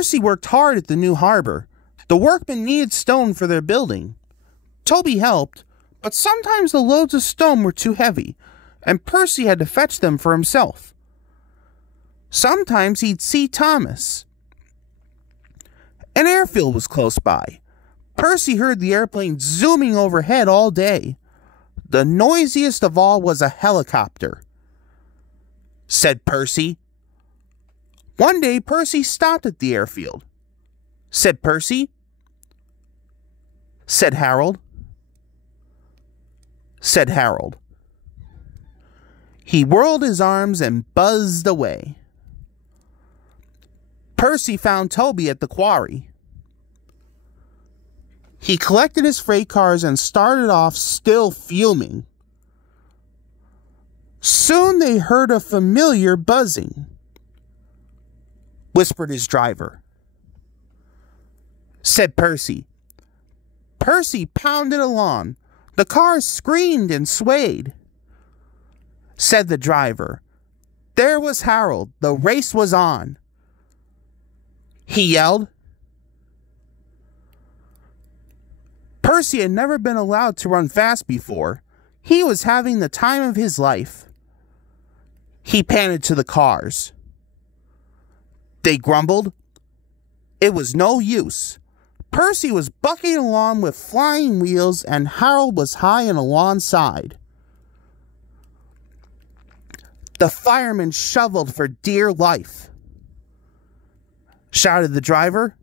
Percy worked hard at the new harbor. The workmen needed stone for their building. Toby helped, but sometimes the loads of stone were too heavy, and Percy had to fetch them for himself. Sometimes he'd see Thomas. An airfield was close by. Percy heard the airplane zooming overhead all day. The noisiest of all was a helicopter, said Percy. One day Percy stopped at the airfield. Said Percy. Said Harold. Said Harold. He whirled his arms and buzzed away. Percy found Toby at the quarry. He collected his freight cars and started off, still fuming. Soon they heard a familiar buzzing, whispered his driver. Said Percy. Percy pounded along. The cars screamed and swayed. Said the driver. There was Harold. The race was on. He yelled. Percy had never been allowed to run fast before. He was having the time of his life. He panted to the cars. They grumbled. It was no use. Percy was bucking along with flying wheels, and Harold was high and alongside. The firemen shoveled for dear life, shouted the driver.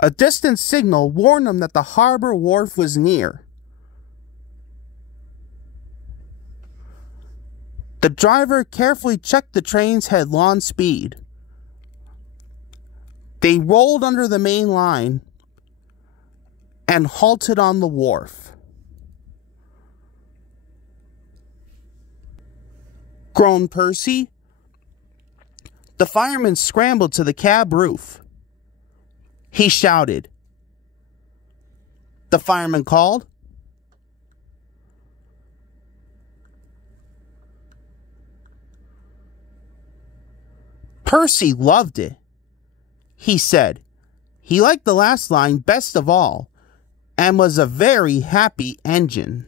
A distant signal warned them that the harbor wharf was near. The driver carefully checked the train's headlong speed. They rolled under the main line and halted on the wharf. Groaned Percy. The fireman scrambled to the cab roof. He shouted. The fireman called. Percy loved it. He said he liked the last line best of all and was a very happy engine.